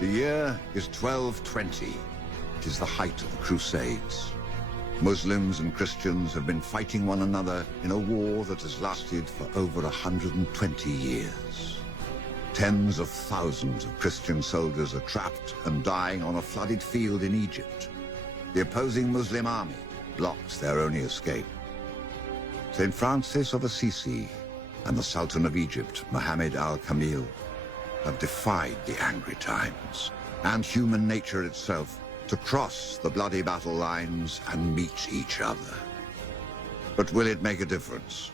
The year is 1220. It is the height of the Crusades. Muslims and Christians have been fighting one another in a war that has lasted for over 120 years. Tens of thousands of Christian soldiers are trapped and dying on a flooded field in Egypt. The opposing Muslim army blocks their only escape. St. Francis of Assisi and the Sultan of Egypt, Mohammed al-Kamil, have defied the angry times and human nature itself to cross the bloody battle lines and meet each other. But will it make a difference?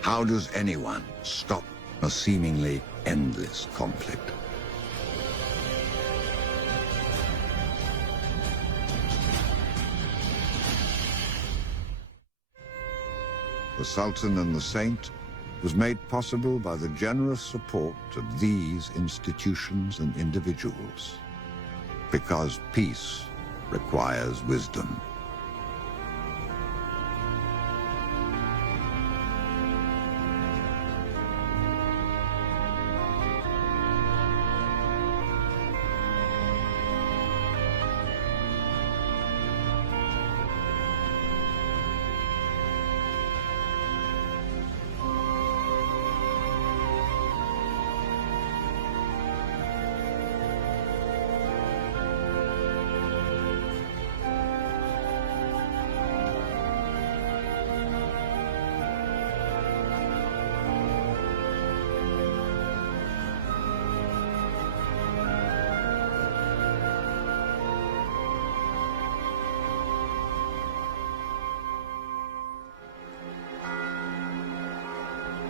How does anyone stop a seemingly endless conflict? The Sultan and the Saint was made possible by the generous support of these institutions and individuals. Because peace requires wisdom.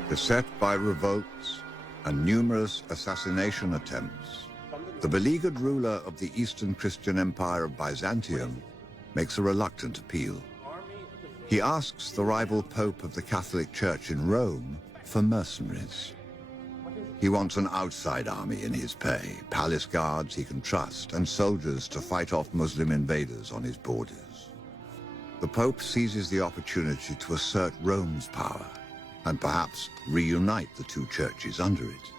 Beset by revolts and numerous assassination attempts, the beleaguered ruler of the Eastern Christian Empire of Byzantium makes a reluctant appeal. He asks the rival pope of the Catholic Church in Rome for mercenaries. He wants an outside army in his pay, palace guards he can trust, and soldiers to fight off Muslim invaders on his borders. The pope seizes the opportunity to assert Rome's power and perhaps reunite the two churches under it.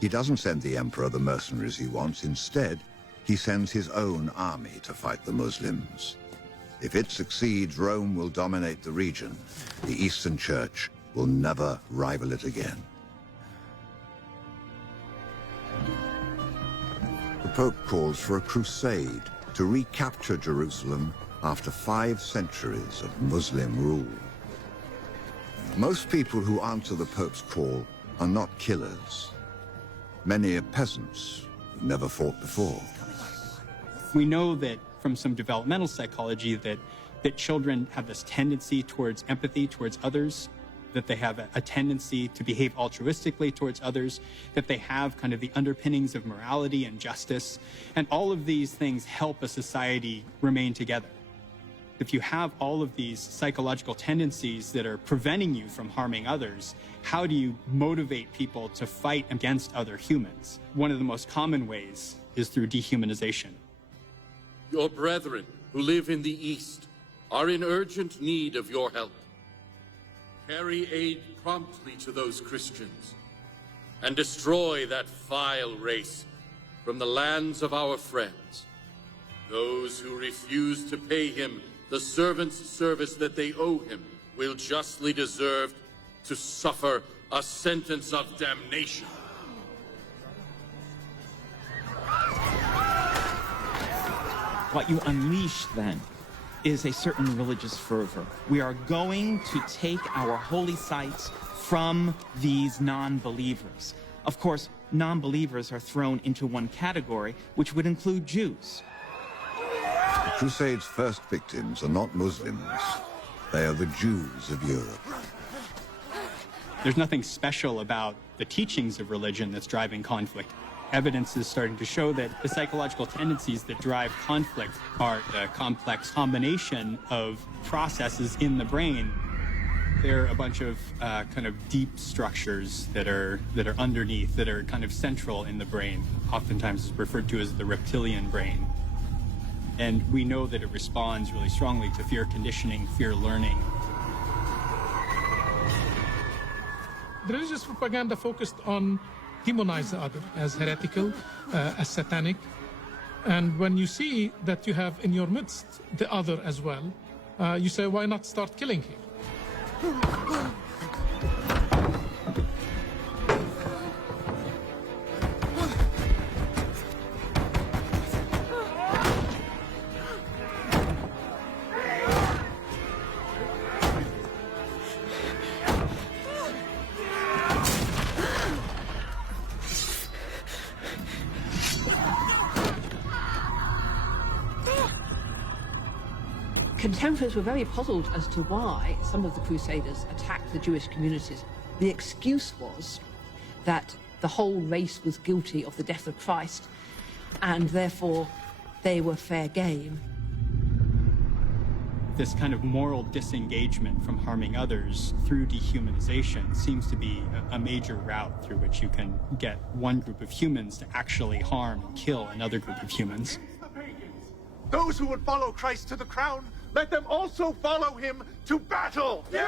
He doesn't send the emperor the mercenaries he wants. Instead, he sends his own army to fight the Muslims. If it succeeds, Rome will dominate the region. The Eastern Church will never rival it again. The Pope calls for a crusade to recapture Jerusalem after 5 centuries of Muslim rule. Most people who answer the Pope's call are not killers. Many are peasants who've never fought before. We know that from some developmental psychology that children have this tendency towards empathy towards others, that they have a tendency to behave altruistically towards others, that they have kind of the underpinnings of morality and justice, and all of these things help a society remain together. If you have all of these psychological tendencies that are preventing you from harming others, how do you motivate people to fight against other humans? One of the most common ways is through dehumanization. Your brethren who live in the East are in urgent need of your help. Carry aid promptly to those Christians and destroy that vile race from the lands of our friends. Those who refuse to pay him the servant's service that they owe him will justly deserve to suffer a sentence of damnation. What you unleash, then, is a certain religious fervor. We are going to take our holy sites from these non-believers. Of course, non-believers are thrown into one category, which would include Jews. The Crusades' first victims are not Muslims. They are the Jews of Europe. There's nothing special about the teachings of religion that's driving conflict. Evidence is starting to show that the psychological tendencies that drive conflict are a complex combination of processes in the brain. They're a bunch of kind of deep structures that are underneath, that are kind of central in the brain. Oftentimes it's referred to as the reptilian brain. And we know that it responds really strongly to fear conditioning, fear learning. The religious propaganda focused on demonize the other as heretical, as satanic. And when you see that you have in your midst the other as well, you say, why not start killing him? Contemporaries were very puzzled as to why some of the Crusaders attacked the Jewish communities. The excuse was that the whole race was guilty of the death of Christ, and therefore they were fair game. This kind of moral disengagement from harming others through dehumanization seems to be a major route through which you can get one group of humans to actually harm and kill another group of humans. Those who would follow Christ to the crown, let them also follow him to battle! You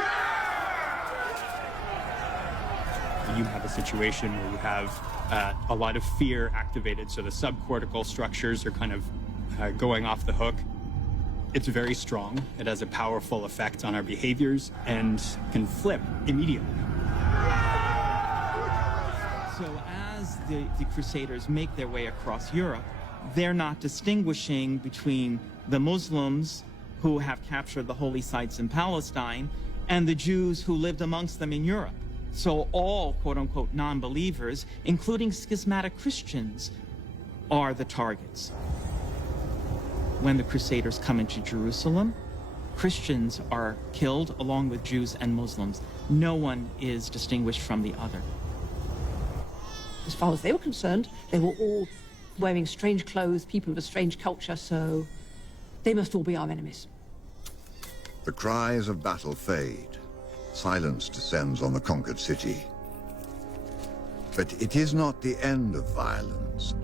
have a situation where you have a lot of fear activated, so the subcortical structures are kind of going off the hook. It's very strong. It has a powerful effect on our behaviors and can flip immediately. So as the Crusaders make their way across Europe, they're not distinguishing between the Muslims who have captured the holy sites in Palestine and the Jews who lived amongst them in Europe. So all, quote-unquote, non-believers, including schismatic Christians, are the targets. When the Crusaders come into Jerusalem, Christians are killed along with Jews and Muslims. No one is distinguished from the other. As far as they were concerned, they were all wearing strange clothes, people of a strange culture, so they must all be our enemies. The cries of battle fade. Silence descends on the conquered city. But it is not the end of violence.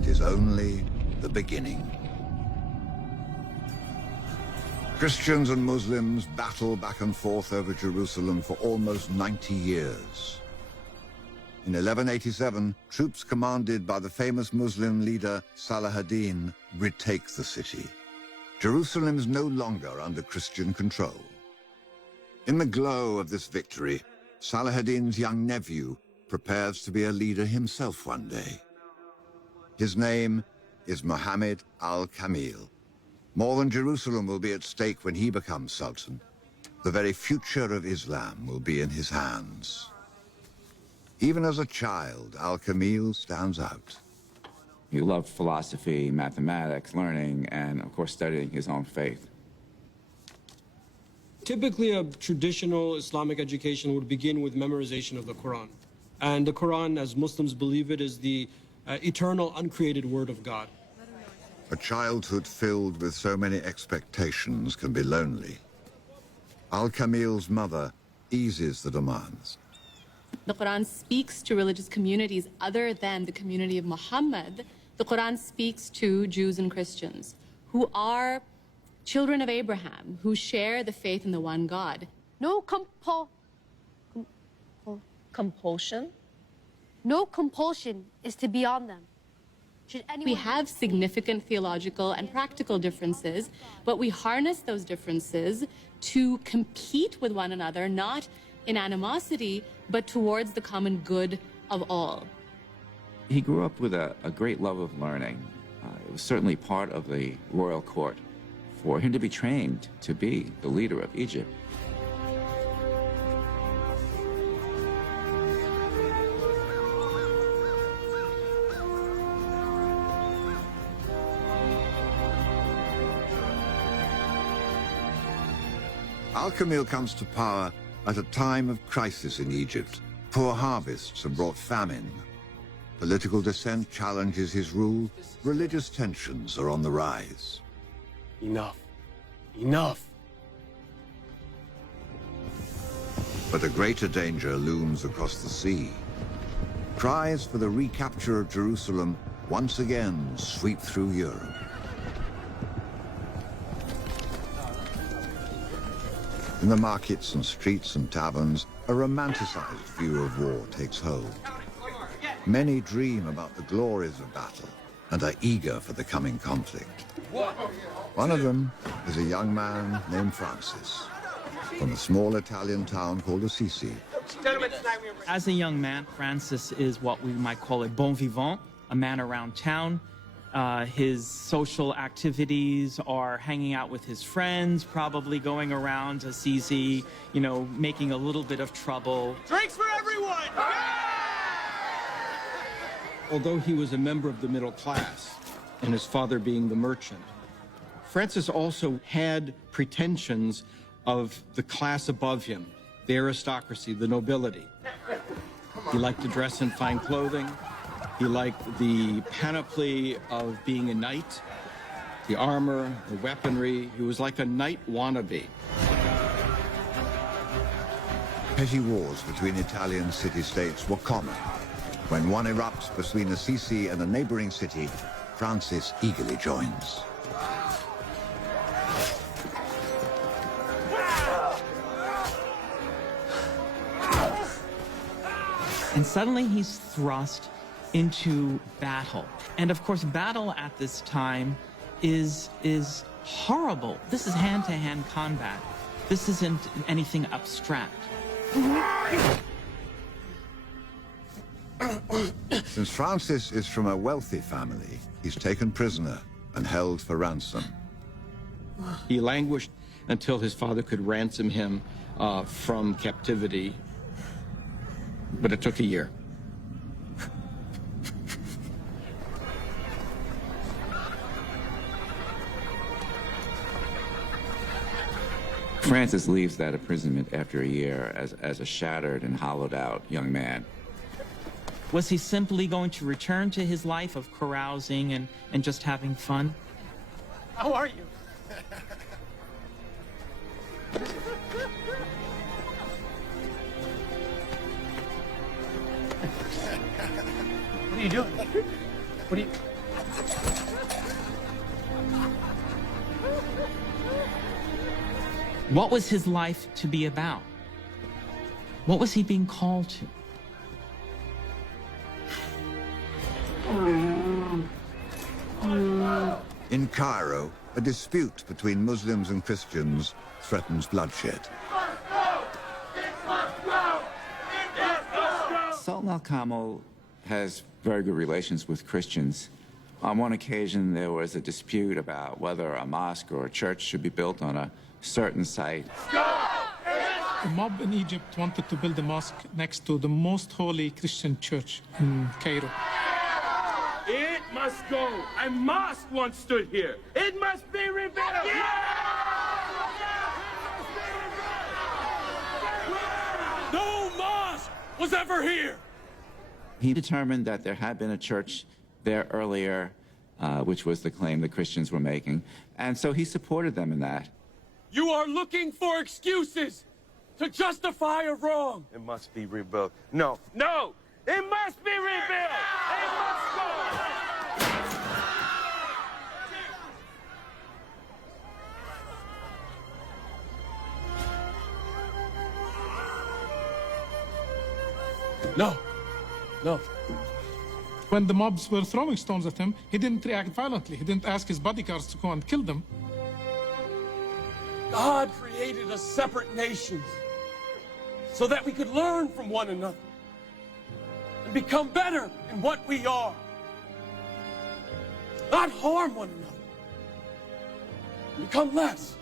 It is only the beginning. Christians and Muslims battle back and forth over Jerusalem for almost 90 years. In 1187, troops commanded by the famous Muslim leader Saladin retake the city. Jerusalem is no longer under Christian control. In the glow of this victory, Saladin's young nephew prepares to be a leader himself one day. His name is Muhammad al-Kamil. More than Jerusalem will be at stake when he becomes Sultan. The very future of Islam will be in his hands. Even as a child, al-Kamil stands out. He loved philosophy, mathematics, learning, and of course studying his own faith. Typically, a traditional Islamic education would begin with memorization of the Quran. And the Quran, as Muslims believe it, is the eternal, uncreated word of God. A childhood filled with so many expectations can be lonely. Al-Kamil's mother eases the demands. The Quran speaks to religious communities other than the community of Muhammad. The Quran speaks to Jews and Christians who are children of Abraham, who share the faith in the one God. No compulsion. No compulsion is to be on them. We have significant theological and practical differences, but we harness those differences to compete with one another, not in animosity, but towards the common good of all. He grew up with a great love of learning. It was certainly part of the royal court for him to be trained to be the leader of Egypt. Al-Kamil comes to power at a time of crisis in Egypt. Poor harvests have brought famine. Political dissent challenges his rule. Religious tensions are on the rise. Enough. Enough. But a greater danger looms across the sea. Cries for the recapture of Jerusalem once again sweep through Europe. In the markets and streets and taverns, a romanticized view of war takes hold. Many dream about the glories of battle and are eager for the coming conflict. One of them is a young man named Francis from a small Italian town called Assisi. As a young man, Francis is what we might call a bon vivant, a man around town. His social activities are hanging out with his friends, probably going around Assisi, you know, making a little bit of trouble. Drinks for everyone! Although he was a member of the middle class, and his father being the merchant, Francis also had pretensions of the class above him, the aristocracy, the nobility. He liked to dress in fine clothing. He liked the panoply of being a knight, the armor, the weaponry. He was like a knight wannabe. Petty wars between Italian city-states were common. When one erupts between Assisi and a neighboring city, Francis eagerly joins. And suddenly he's thrust into battle. And of course, battle at this time is horrible. This is hand-to-hand combat. This isn't anything abstract. Since Francis is from a wealthy family, he's taken prisoner and held for ransom. He languished until his father could ransom him from captivity, but it took a year. Francis leaves that imprisonment after a year as a shattered and hollowed out young man. Was he simply going to return to his life of carousing and just having fun? How are you? What are you doing? What are you... What was his life to be about? What was he being called to? In Cairo, a dispute between Muslims and Christians threatens bloodshed. Sultan al-Kamil has very good relations with Christians. On one occasion, there was a dispute about whether a mosque or a church should be built on a certain site. The mob in Egypt wanted to build a mosque next to the most holy Christian church in Cairo. It must go. A mosque once stood here. It must be rebuilt. No mosque was ever here. He determined that there had been a church there earlier, which was the claim the Christians were making, and so he supported them in that. You are looking for excuses to justify a wrong. It must be rebuilt. No. No! It must be rebuilt! It must go! No. No. When the mobs were throwing stones at him, he didn't react violently. He didn't ask his bodyguards to go and kill them. God created us separate nations so that we could learn from one another and become better in what we are. Not harm one another. Become less.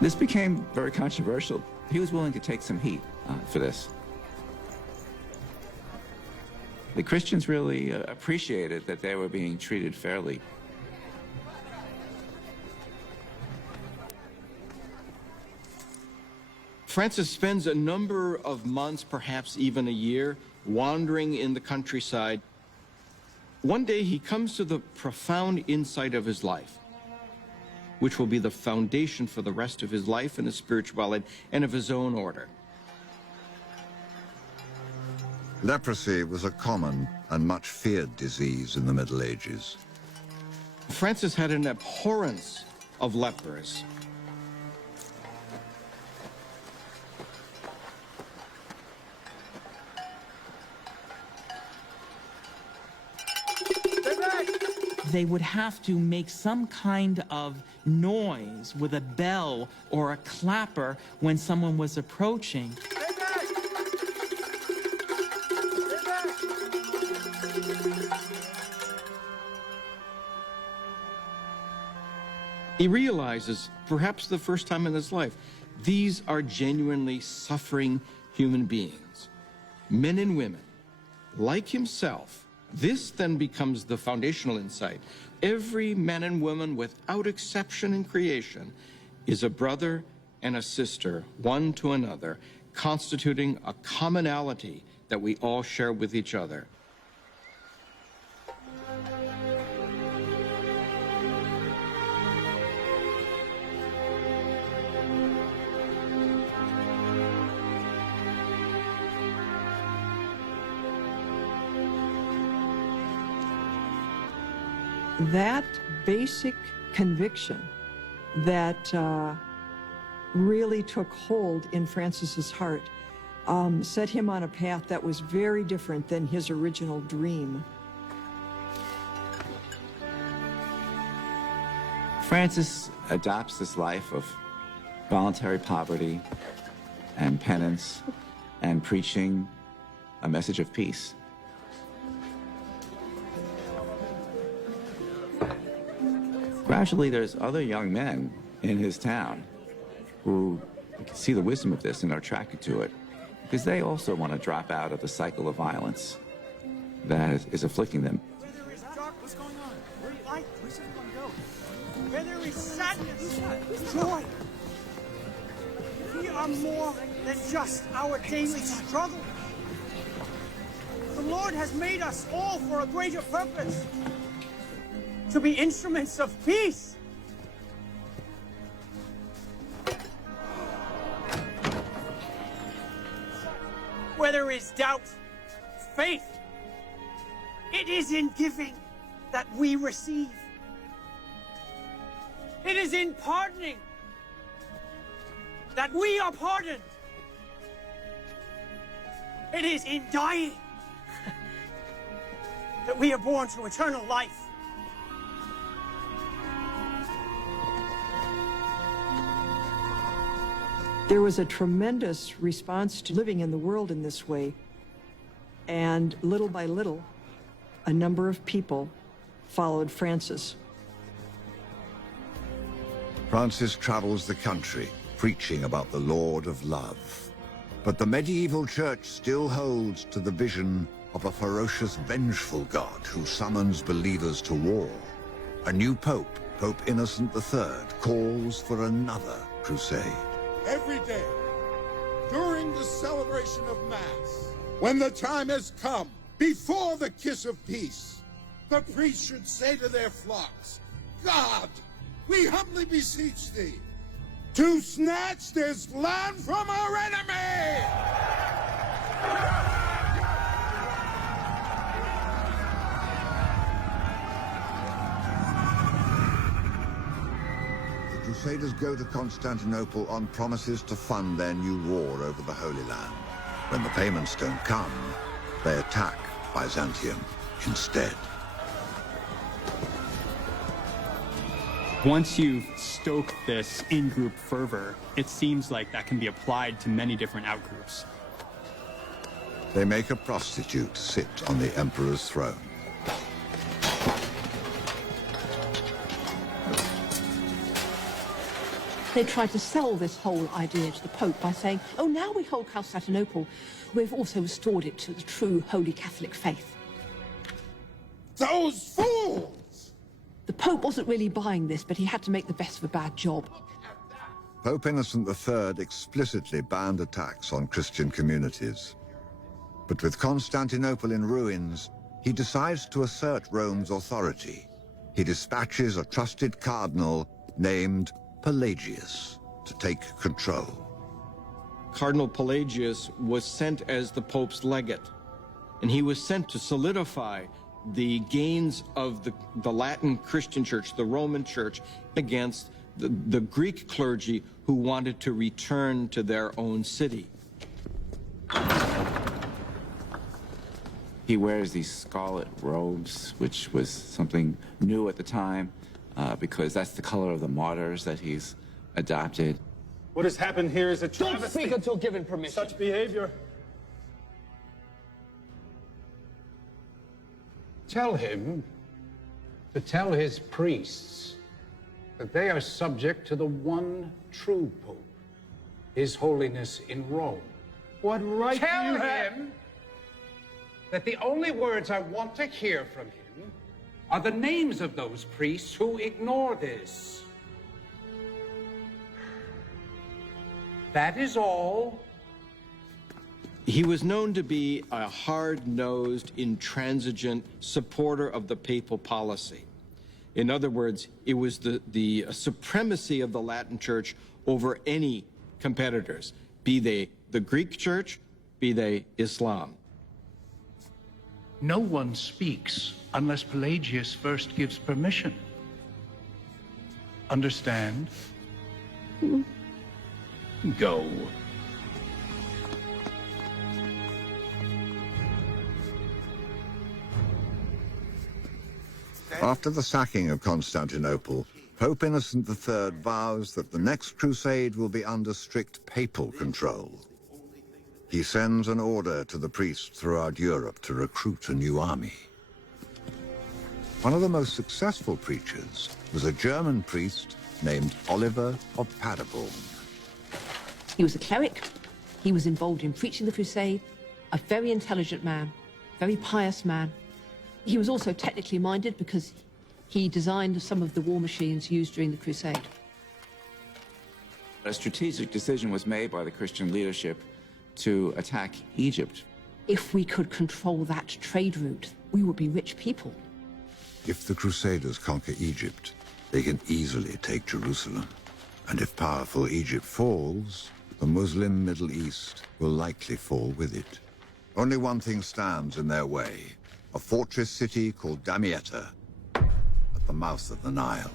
This became very controversial. He was willing to take some heat for this. The Christians really appreciated that they were being treated fairly. Francis spends a number of months, perhaps even a year, wandering in the countryside. One day he comes to the profound insight of his life, which will be the foundation for the rest of his life and his spirituality and of his own order. Leprosy was a common and much feared disease in the Middle Ages. Francis had an abhorrence of lepers. they would have to make some kind of noise with a bell or a clapper when someone was approaching. He realizes, perhaps the first time in his life, these are genuinely suffering human beings, men and women, like himself. This then becomes the foundational insight. Every man and woman, without exception in creation, is a brother and a sister, one to another, constituting a commonality that we all share with each other. That basic conviction that really took hold in Francis's heart set him on a path that was very different than his original dream. Francis adopts this life of voluntary poverty and penance and preaching a message of peace. Gradually, there's other young men in his town who see the wisdom of this and are attracted to it because they also want to drop out of the cycle of violence that is afflicting them. Where there is darkness going on, where light, where's everyone go? Where there is sadness, joy. We are more than just our daily struggle. The Lord has made us all for a greater purpose. To be instruments of peace. Where there is doubt, faith, it is in giving that we receive. It is in pardoning that we are pardoned. It is in dying that we are born to eternal life. There was a tremendous response to living in the world in this way, and little by little, a number of people followed Francis. Francis travels the country, preaching about the Lord of Love. But the medieval church still holds to the vision of a ferocious, vengeful God who summons believers to war. A new pope, Pope Innocent III, calls for another crusade. Every day, during the celebration of Mass, when the time has come, before the kiss of peace, the priests should say to their flocks, God, we humbly beseech thee, to snatch this land from our enemy! The Crusaders go to Constantinople on promises to fund their new war over the Holy Land. When the payments don't come, they attack Byzantium instead. Once you've stoked this in-group fervor, it seems like that can be applied to many different outgroups. They make a prostitute sit on the emperor's throne. They tried to sell this whole idea to the Pope by saying, oh, now we hold Constantinople, we've also restored it to the true Holy Catholic faith. Those fools! The Pope wasn't really buying this, but he had to make the best of a bad job. Pope Innocent III explicitly banned attacks on Christian communities. But with Constantinople in ruins, he decides to assert Rome's authority. He dispatches a trusted cardinal named Pelagius to take control. Cardinal Pelagius was sent as the Pope's legate, and he was sent to solidify the gains of the Latin Christian Church, the Roman Church, against the Greek clergy who wanted to return to their own city. He wears these scarlet robes, which was something new at the time, because that's the color of the martyrs that he's adopted. What has happened here is a travesty. Don't speak until given permission. Such behavior. Tell him to tell his priests that they are subject to the one true Pope, His Holiness in Rome. What right Tell do you have? him that the only words I want to hear from him are the names of those priests who ignore this. That is all. He was known to be a hard-nosed, intransigent supporter of the papal policy. In other words, it was the supremacy of the Latin Church over any competitors, be they the Greek Church, be they Islam. No one speaks unless Pelagius first gives permission. Understand? Go. After the sacking of Constantinople, Pope Innocent III vows that the next crusade will be under strict papal control. He sends an order to the priests throughout Europe to recruit a new army. One of the most successful preachers was a German priest named Oliver of Paderborn. He was a cleric. He was involved in preaching the crusade, a very intelligent man, very pious man. He was also technically minded because he designed some of the war machines used during the crusade. A strategic decision was made by the Christian leadership to attack Egypt. If we could control that trade route, we would be rich people. If the Crusaders conquer Egypt, they can easily take Jerusalem. And if powerful Egypt falls, the Muslim Middle East will likely fall with it. Only one thing stands in their way, a fortress city called Damietta, at the mouth of the Nile.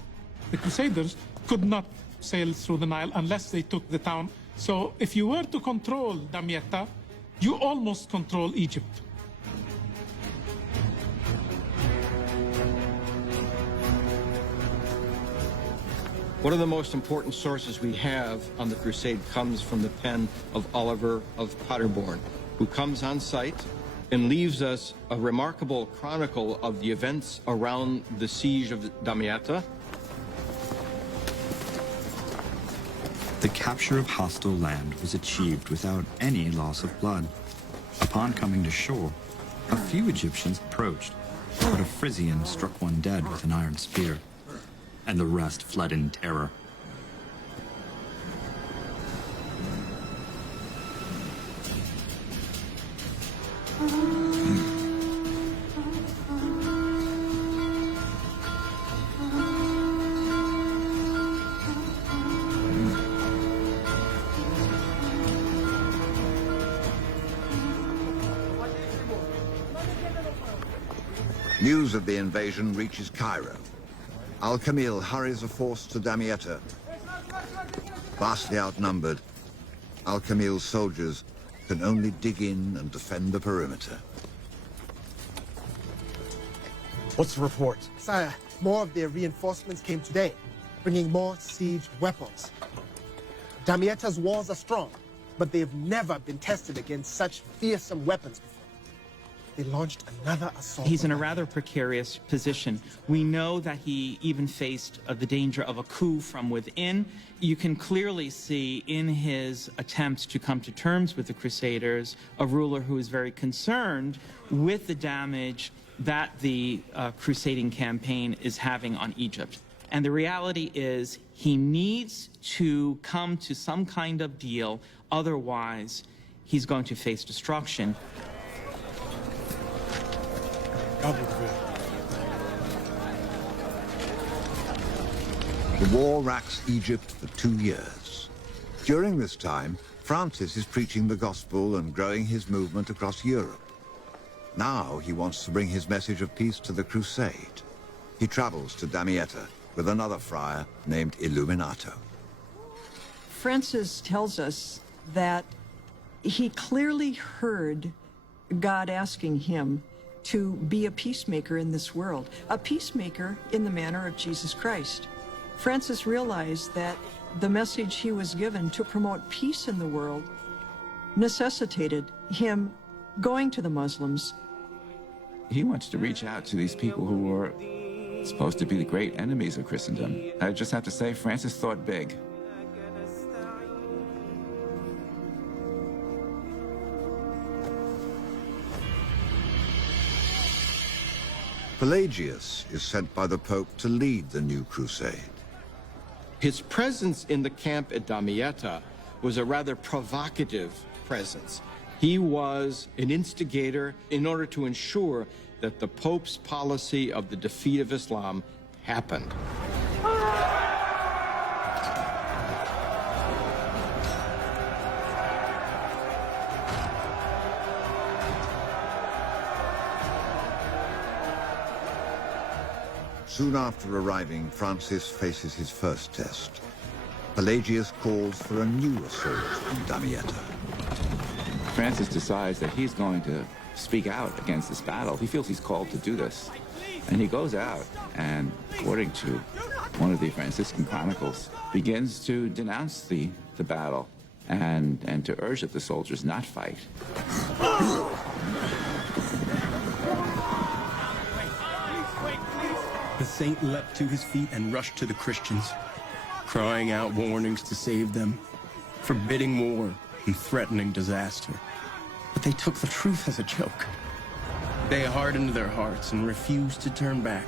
The Crusaders could not sail through the Nile unless they took the town. So if you were to control Damietta, you almost control Egypt. One of the most important sources we have on the crusade comes from the pen of Oliver of Paderborn, who comes on site and leaves us a remarkable chronicle of the events around the siege of Damietta. The capture of hostile land was achieved without any loss of blood. Upon coming to shore, a few Egyptians approached, but a Frisian struck one dead with an iron spear, and the rest fled in terror. News of the invasion reaches Cairo. Al-Kamil hurries a force to Damietta. Vastly outnumbered, Al-Kamil's soldiers can only dig in and defend the perimeter. What's the report? Sire, more of their reinforcements came today, bringing more siege weapons. Damietta's walls are strong, but they've never been tested against such fearsome weapons before. They launched another assault. He's in a rather precarious position. We know that he even faced the danger of a coup from within. You can clearly see in his attempts to come to terms with the Crusaders a ruler who is very concerned with the damage that the crusading campaign is having on Egypt. And the reality is he needs to come to some kind of deal, otherwise he's going to face destruction. The war racks Egypt for 2 years. During this time, Francis is preaching the gospel and growing his movement across Europe. Now he wants to bring his message of peace to the crusade. He travels to Damietta with another friar named Illuminato. Francis tells us that he clearly heard God asking him to be a peacemaker in this world, a peacemaker in the manner of Jesus Christ. Francis realized that the message he was given to promote peace in the world necessitated him going to the Muslims. He wants to reach out to these people who were supposed to be the great enemies of Christendom. I just have to say, Francis thought big. Pelagius is sent by the Pope to lead the new crusade. His presence in the camp at Damietta was a rather provocative presence. He was an instigator in order to ensure that the Pope's policy of the defeat of Islam happened. Soon after arriving, Francis faces his first test. Pelagius calls for a new assault on Damietta. Francis decides that he's going to speak out against this battle. He feels he's called to do this. And he goes out and, according to one of the Franciscan chronicles, begins to denounce the battle and to urge that the soldiers not fight. The saint leapt to his feet and rushed to the Christians, crying out warnings to save them, forbidding war and threatening disaster. But they took the truth as a joke. They hardened their hearts and refused to turn back.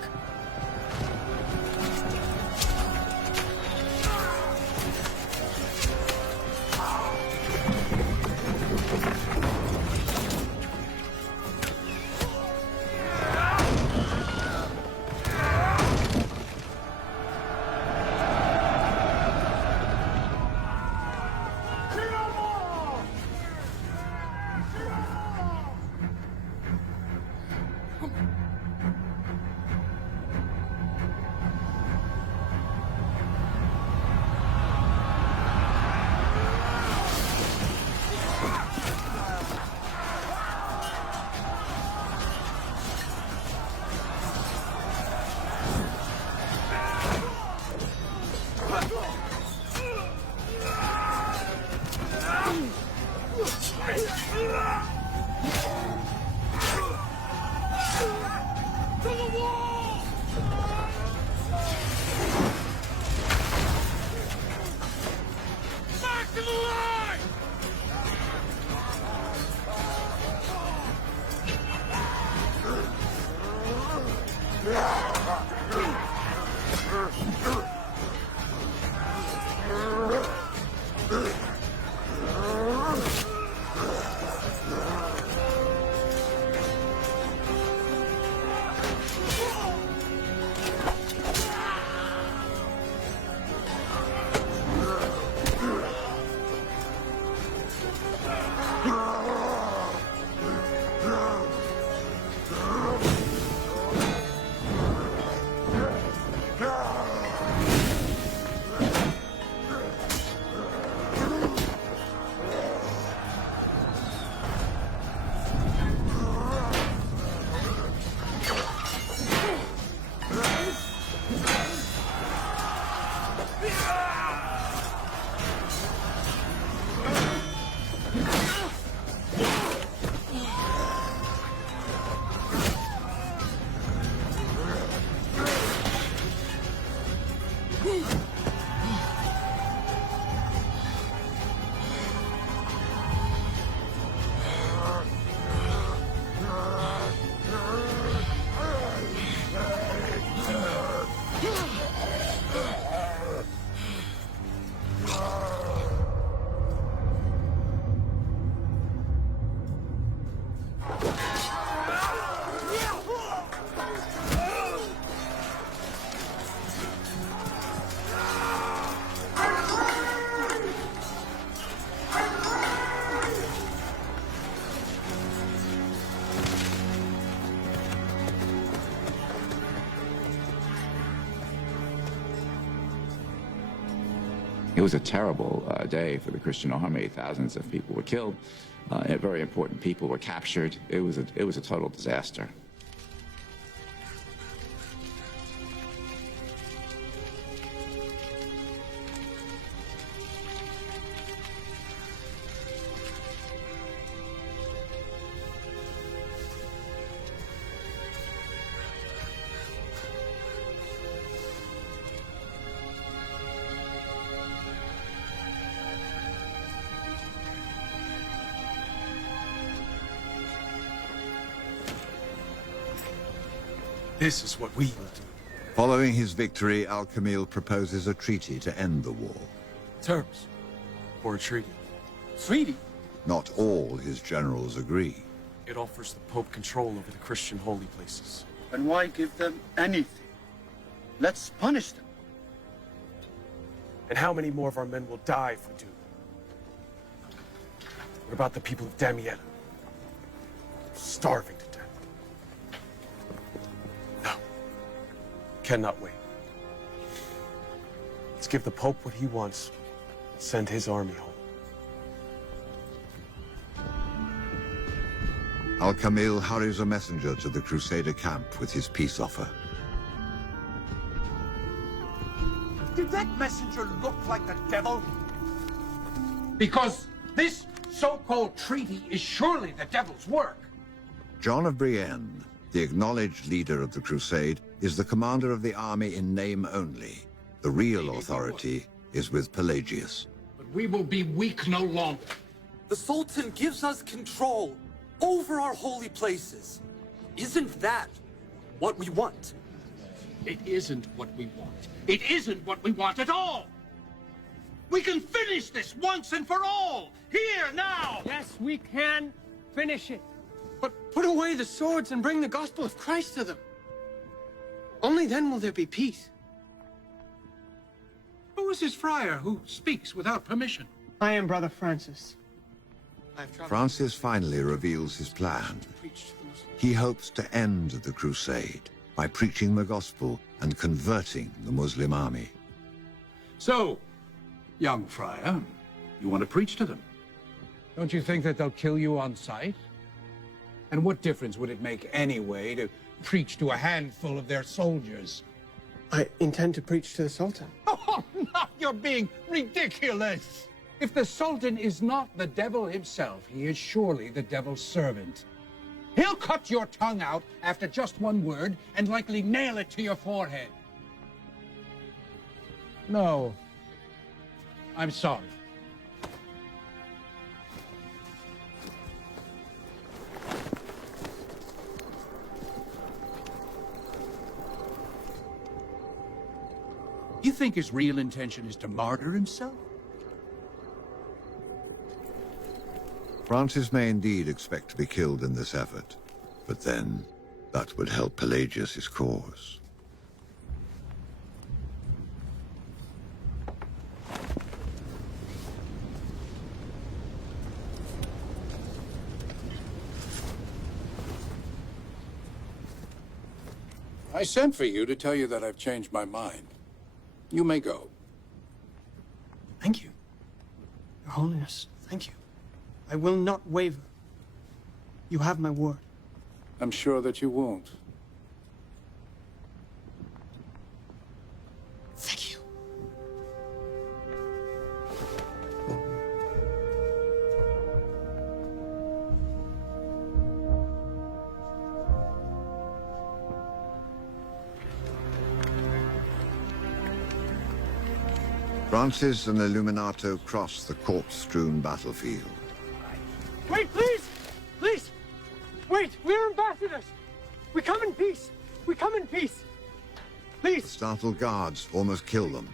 It was a terrible day for the Christian army. Thousands of people were killed. Very important people were captured. It was a total disaster. This is what we will do. Following his victory, Al-Kamil proposes a treaty to end the war. Terms for a treaty. Treaty? Not all his generals agree. It offers the Pope control over the Christian holy places. And why give them anything? Let's punish them. And how many more of our men will die if we do? What about the people of Damietta? Starving to death. No. Cannot wait. Let's give the Pope what he wants. Send his army home. Al-Kamil hurries a messenger to the Crusader camp with his peace offer. Did that messenger look like the devil? Because this so-called treaty is surely the devil's work. John of Brienne, the acknowledged leader of the crusade, is the commander of the army in name only. The real authority is with Pelagius. But we will be weak no longer. The Sultan gives us control over our holy places. Isn't that what we want? It isn't what we want. It isn't what we want at all. We can finish this once and for all. Here, now. Yes, we can finish it. But put away the swords and bring the gospel of Christ to them. Only then will there be peace. Who is this friar who speaks without permission? I am Brother Francis. Francis finally reveals his plan. He hopes to end the crusade by preaching the gospel and converting the Muslim army. So, young friar, you want to preach to them? Don't you think that they'll kill you on sight? And what difference would it make anyway to preach to a handful of their soldiers? I intend to preach to the Sultan. Oh, no, you're being ridiculous! If the Sultan is not the devil himself, he is surely the devil's servant. He'll cut your tongue out after just one word and likely nail it to your forehead. No. I'm sorry. You think his real intention is to martyr himself? Francis may indeed expect to be killed in this effort, but then that would help Pelagius' cause. I sent for you to tell you that I've changed my mind. You may go. Thank you. Your Holiness, thank you. I will not waver. You have my word. I'm sure that you won't. Thank you. Francis and Illuminato cross the corpse-strewn battlefield. Wait, please! Please! Wait, we're ambassadors! We come in peace! We come in peace! Please! The startled guards almost kill them.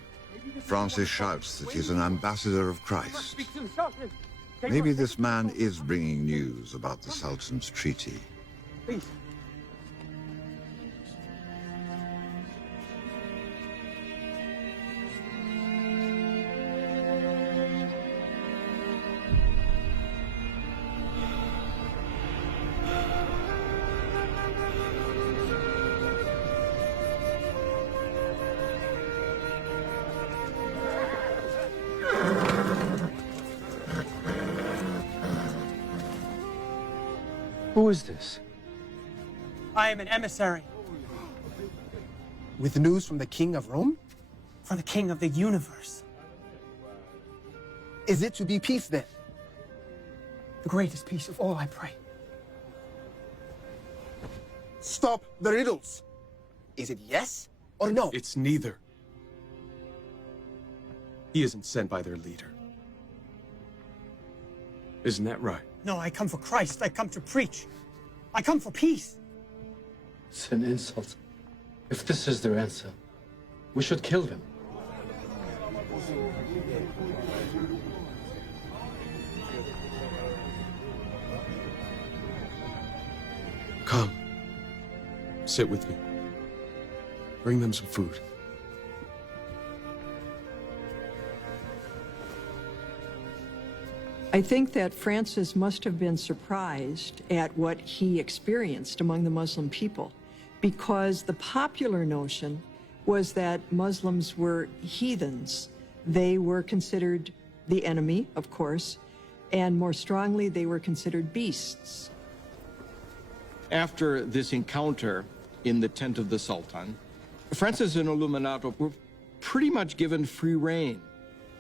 Francis shouts that he's an ambassador of Christ. Speak to the Sultan! Maybe this man is bringing news about the Sultan's treaty. Please! Who is this? I am an emissary. With news from the King of Rome? For the King of the universe. Is it to be peace then? The greatest peace of all, I pray. Stop the riddles. Is it yes or no? It's neither. He isn't sent by their leader. Isn't that right? No, I come for Christ. I come to preach. I come for peace. It's an insult. If this is their answer, we should kill them. Come. Sit with me. Bring them some food. I think that Francis must have been surprised at what he experienced among the Muslim people, because the popular notion was that Muslims were heathens. They were considered the enemy, of course, and more strongly, they were considered beasts. After this encounter in the tent of the Sultan, Francis and Illuminato were pretty much given free rein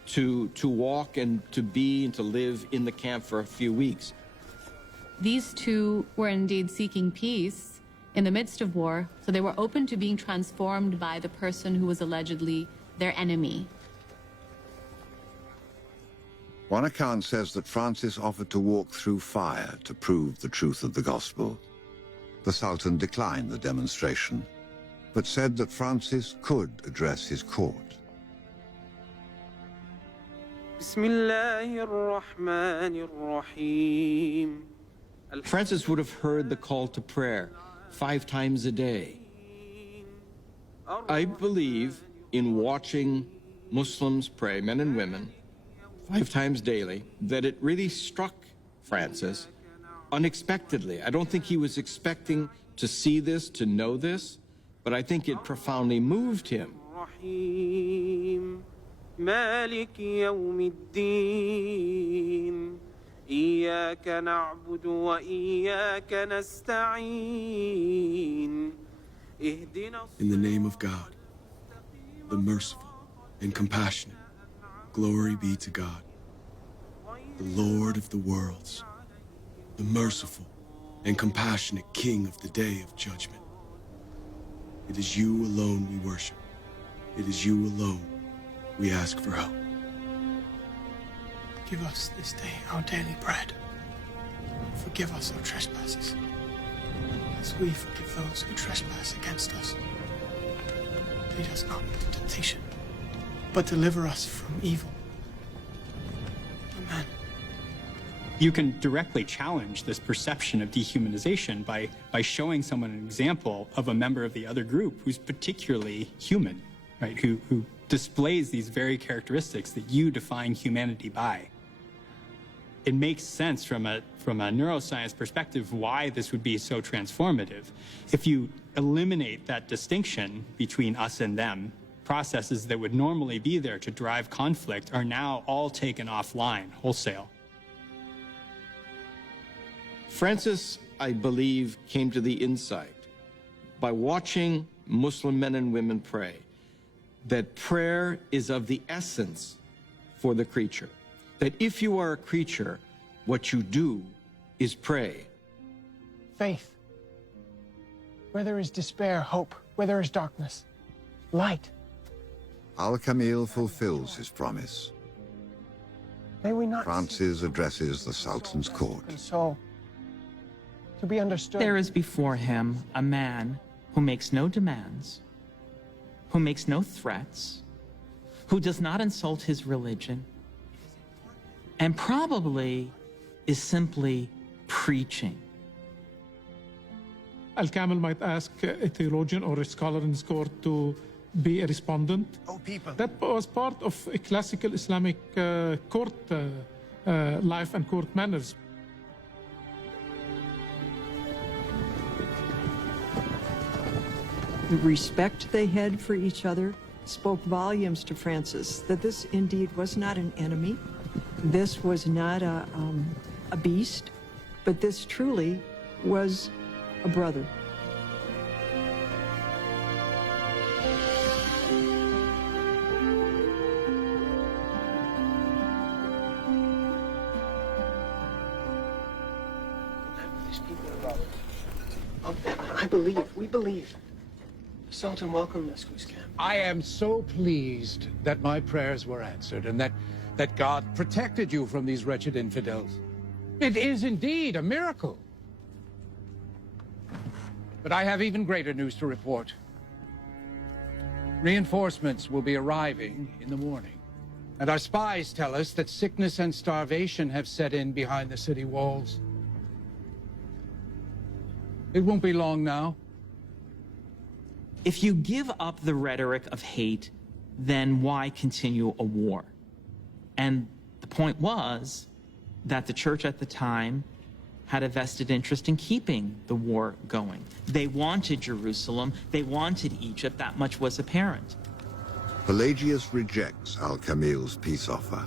to walk and to be and to live in the camp for a few weeks. These two were indeed seeking peace in the midst of war, so they were open to being transformed by the person who was allegedly their enemy. One account says that Francis offered to walk through fire to prove the truth of the gospel. The Sultan declined the demonstration, but said that Francis could address his court. Francis would have heard the call to prayer 5 times a day. I believe in watching Muslims pray, men and women, 5 times daily, that it really struck Francis unexpectedly. I don't think he was expecting to see this, to know this, but I think it profoundly moved him. مالك يوم الدين إياك نعبد وإياك نستعين اهدنا. In the name of God, the merciful and compassionate, glory be to God, the Lord of the worlds, the merciful and compassionate King of the day of judgment. It is you alone we worship. It is you alone we ask for help. Give us this day our daily bread. Forgive us our trespasses, as we forgive those who trespass against us. Lead us not into temptation, but deliver us from evil. Amen. You can directly challenge this perception of dehumanization by showing someone an example of a member of the other group who's particularly human, right? Who displays these very characteristics that you define humanity by. It makes sense from a neuroscience perspective why this would be so transformative. If you eliminate that distinction between us and them, processes that would normally be there to drive conflict are now all taken offline, wholesale. Francis, I believe, came to the insight by watching Muslim men and women pray that prayer is of the essence for the creature. That if you are a creature, what you do is pray. Faith. Where there is despair, hope. Where there is darkness, light. Al-Kamil fulfills his promise. May we not Francis addresses the Sultan's court. console, to be understood. There is before him a man who makes no demands, who makes no threats, who does not insult his religion, and probably is simply preaching. Al-Kamil might ask a theologian or a scholar in his court to be a respondent. Oh, people. That was part of a classical Islamic court life and court manners. The respect they had for each other spoke volumes to Francis that this indeed was not an enemy. This was not a beast, but this truly was a brother. I believe, we believe. The Sultan welcomed us, Kuskan. I am so pleased that my prayers were answered and that God protected you from these wretched infidels. It is indeed a miracle. But I have even greater news to report. Reinforcements will be arriving in the morning. And our spies tell us that sickness and starvation have set in behind the city walls. It won't be long now. If you give up the rhetoric of hate, then why continue a war? And the point was that the church at the time had a vested interest in keeping the war going. They wanted Jerusalem, they wanted Egypt, that much was apparent. Pelagius rejects Al-Kamil's peace offer.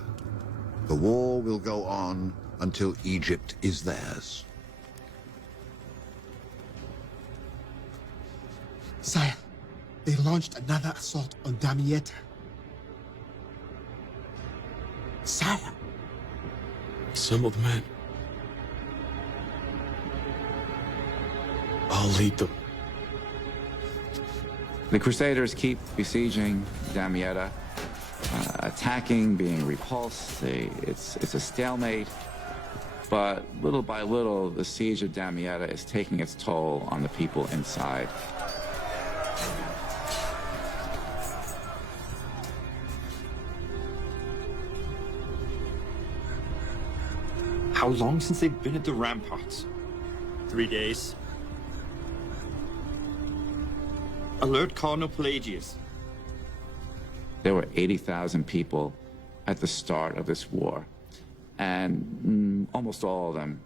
The war will go on until Egypt is theirs. Sire, they launched another assault on Damietta. Sire. Assemble the men. I'll lead them. The Crusaders keep besieging Damietta, attacking, being repulsed. It's a stalemate. But little by little, the siege of Damietta is taking its toll on the people inside. How long since they've been at the ramparts? 3 days. Alert Cardinal Pelagius. There were 80,000 people at the start of this war, and almost all of them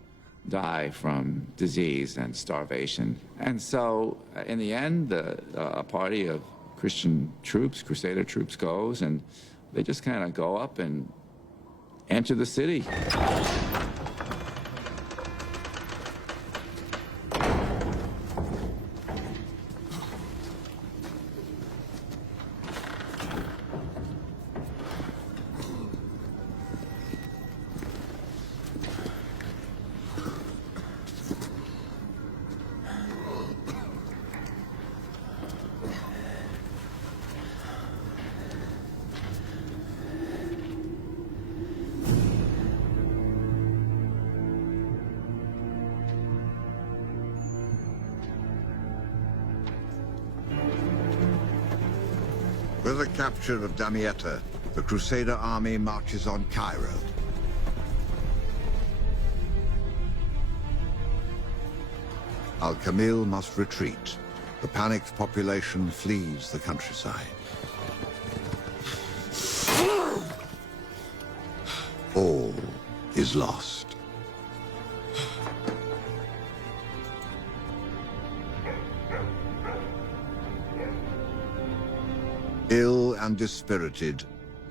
die from disease and starvation. And so, in the end, a party of Christian troops, Crusader troops, goes, and they just kind of go up and enter the city. With the capture of Damietta, the Crusader army marches on Cairo. Al-Kamil must retreat. The panicked population flees the countryside. All is lost. Ill and dispirited,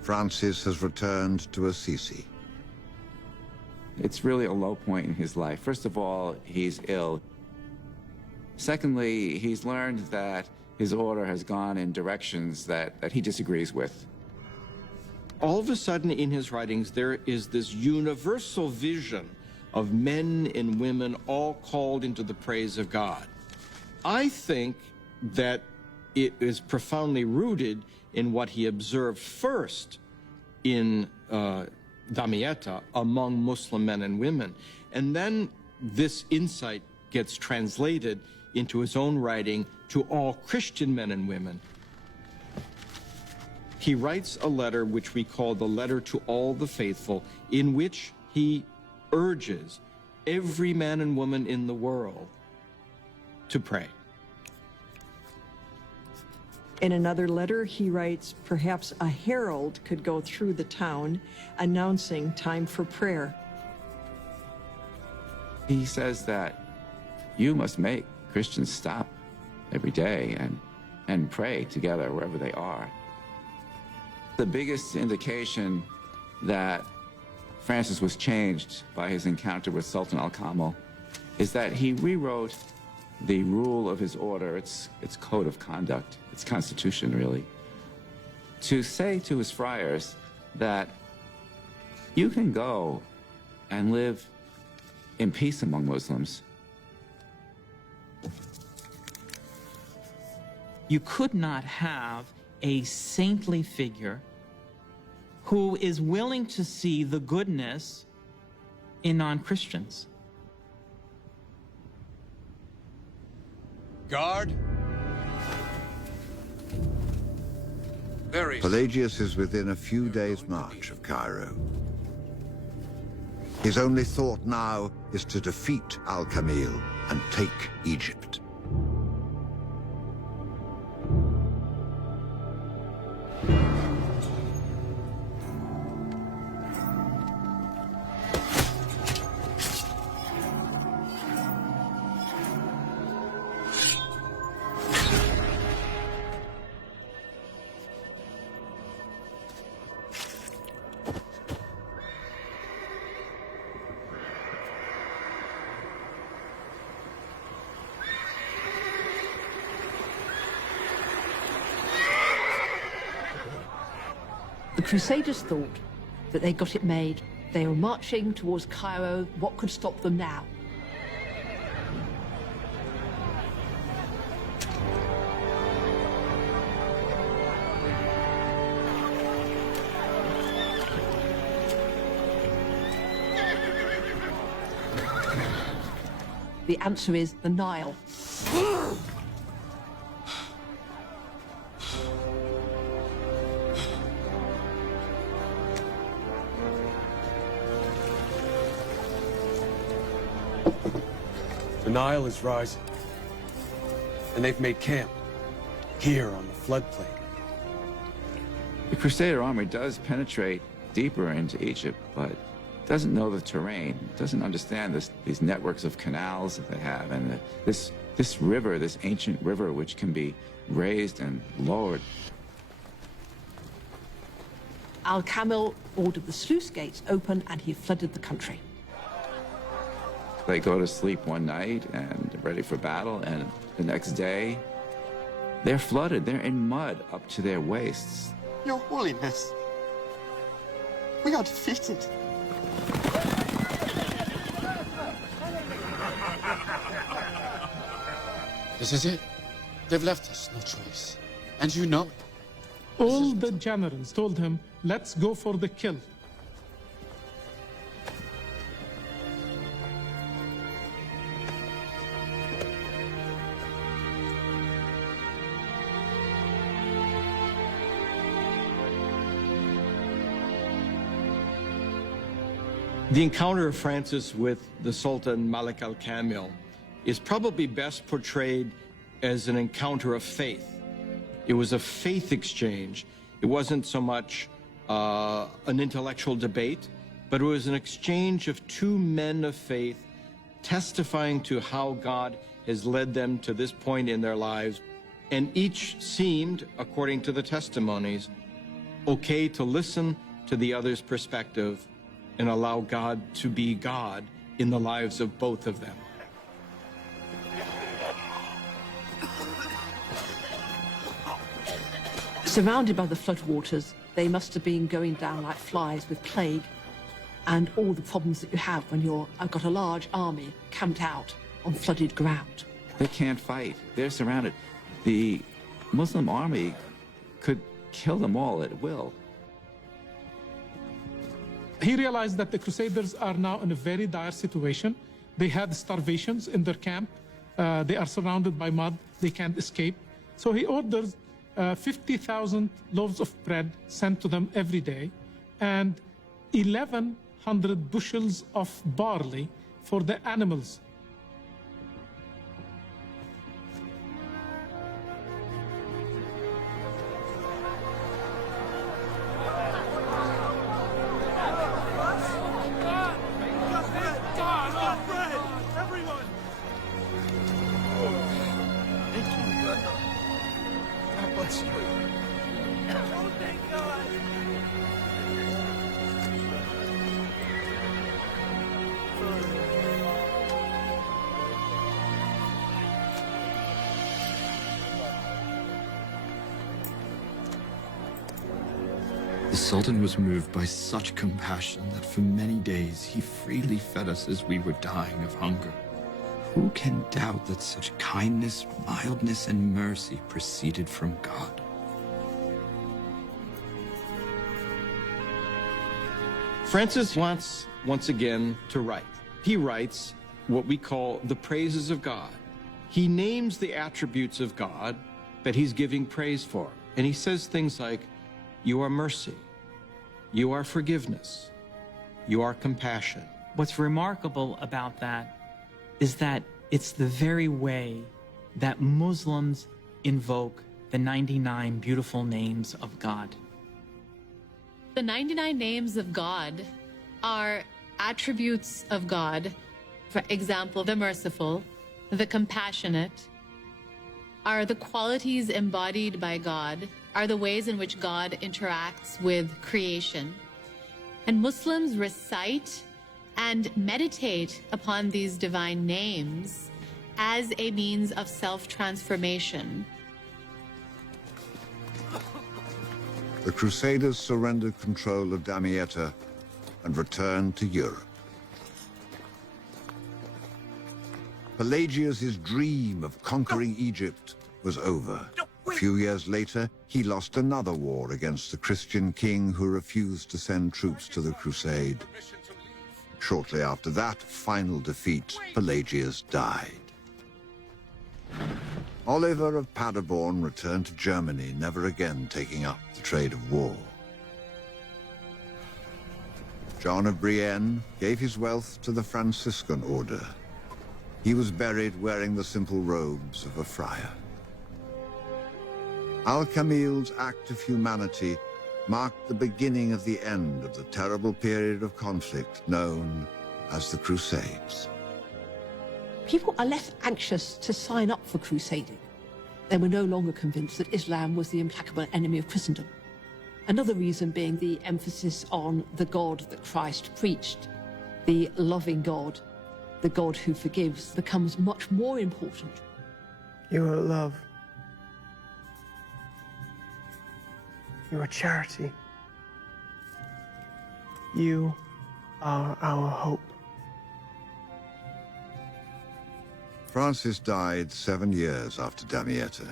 Francis has returned to Assisi. It's really a low point in his life. First of all, he's ill. Secondly, he's learned that his order has gone in directions that he disagrees with. All of a sudden in his writings, there is this universal vision of men and women all called into the praise of God. I think that it is profoundly rooted in what he observed first in Damietta among Muslim men and women. And then this insight gets translated into his own writing to all Christian men and women. He writes a letter which we call the Letter to All the Faithful, in which he urges every man and woman in the world to pray. In another letter, he writes, perhaps a herald could go through the town announcing time for prayer. He says that you must make Christians stop every day and pray together wherever they are. The biggest indication that Francis was changed by his encounter with Sultan Al-Kamil is that he rewrote the rule of his order, its code of conduct, its constitution, really, to say to his friars that you can go and live in peace among Muslims. You could not have a saintly figure who is willing to see the goodness in non-Christians. Guard. Pelagius is within a few days' march of Cairo. His only thought now is to defeat Al-Kamil and take Egypt. The Crusaders thought that they got it made. They were marching towards Cairo. What could stop them now? The answer is the Nile. The Nile is rising, and they've made camp here on the floodplain. The Crusader army does penetrate deeper into Egypt, but doesn't know the terrain, doesn't understand these networks of canals that they have, and this river, this ancient river, which can be raised and lowered. Al-Kamil ordered the sluice gates open and he flooded the country. They go to sleep one night and ready for battle, and the next day, they're flooded. They're in mud up to their waists. Your Holiness, we are defeated. This is it. They've left us no choice. And you know it. All the generals told him, let's go for the kill. The encounter of Francis with the Sultan Malik al-Kamil is probably best portrayed as an encounter of faith. It was a faith exchange. It wasn't so much an intellectual debate, but it was an exchange of two men of faith testifying to how God has led them to this point in their lives. And each seemed, according to the testimonies, okay to listen to the other's perspective and allow God to be God in the lives of both of them. Surrounded by the floodwaters, they must have been going down like flies with plague and all the problems that you have when I've got a large army camped out on flooded ground. They can't fight. They're surrounded. The Muslim army could kill them all at will. He realized that the Crusaders are now in a very dire situation. They had starvations in their camp. They are surrounded by mud. They can't escape. So he orders 50,000 loaves of bread sent to them every day and 1,100 bushels of barley for the animals. The Sultan was moved by such compassion that for many days he freely fed us as we were dying of hunger. Who can doubt that such kindness, mildness, and mercy proceeded from God? Francis wants, once again, to write. He writes what we call the praises of God. He names the attributes of God that he's giving praise for. And he says things like, You are mercy. You are forgiveness. You are compassion. What's remarkable about that is that it's the very way that Muslims invoke the 99 beautiful names of God. The 99 names of God are attributes of God. For example, the merciful, the compassionate, are the qualities embodied by God, are the ways in which God interacts with creation. And Muslims recite and meditate upon these divine names as a means of self-transformation. The Crusaders surrendered control of Damietta and returned to Europe. Pelagius' dream of conquering Egypt was over. A few years later, he lost another war against the Christian king who refused to send troops to the crusade. Shortly after that final defeat, Pelagius died. Oliver of Paderborn returned to Germany, never again taking up the trade of war. John of Brienne gave his wealth to the Franciscan order. He was buried wearing the simple robes of a friar. Al-Kamil's act of humanity marked the beginning of the end of the terrible period of conflict known as the Crusades. People are less anxious to sign up for crusading. They were no longer convinced that Islam was the implacable enemy of Christendom. Another reason being the emphasis on the God that Christ preached. The loving God, the God who forgives, becomes much more important. You are love. You are charity. You are our hope. Francis died 7 years after Damietta.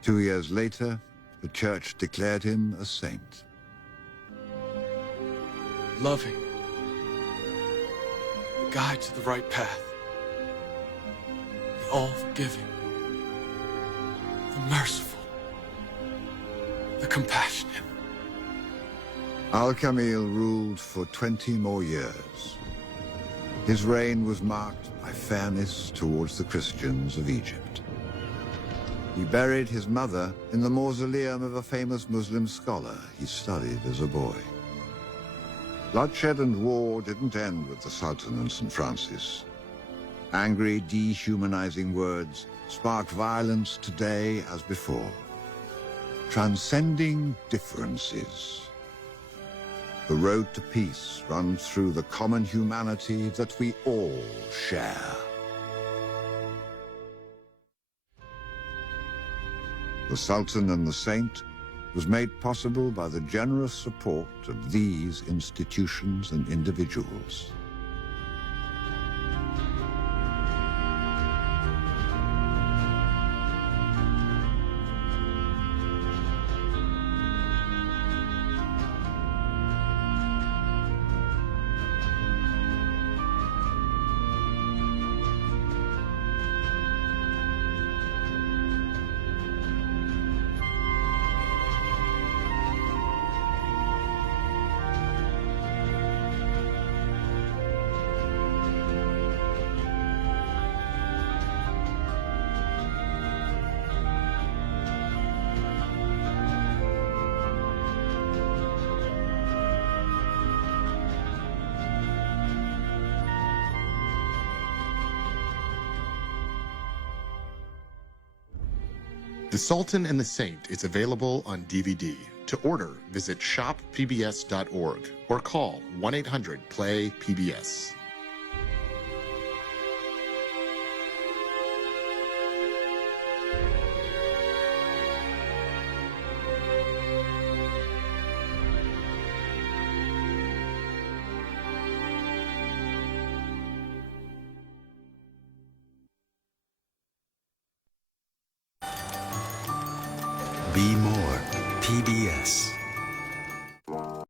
2 years later, the church declared him a saint. Loving. The guide to the right path. The all-forgiving. The merciful. The compassionate. Al-Kamil ruled for 20 more years. His reign was marked by fairness towards the Christians of Egypt. He buried his mother in the mausoleum of a famous Muslim scholar he studied as a boy. Bloodshed and war didn't end with the Sultan and St. Francis. Angry, dehumanizing words spark violence today as before. Transcending differences. The road to peace runs through the common humanity that we all share. The Sultan and the Saint was made possible by the generous support of these institutions and individuals. The Sultan and the Saint is available on DVD. To order, visit shoppbs.org or call 1-800-PLAY-PBS. Be more PBS.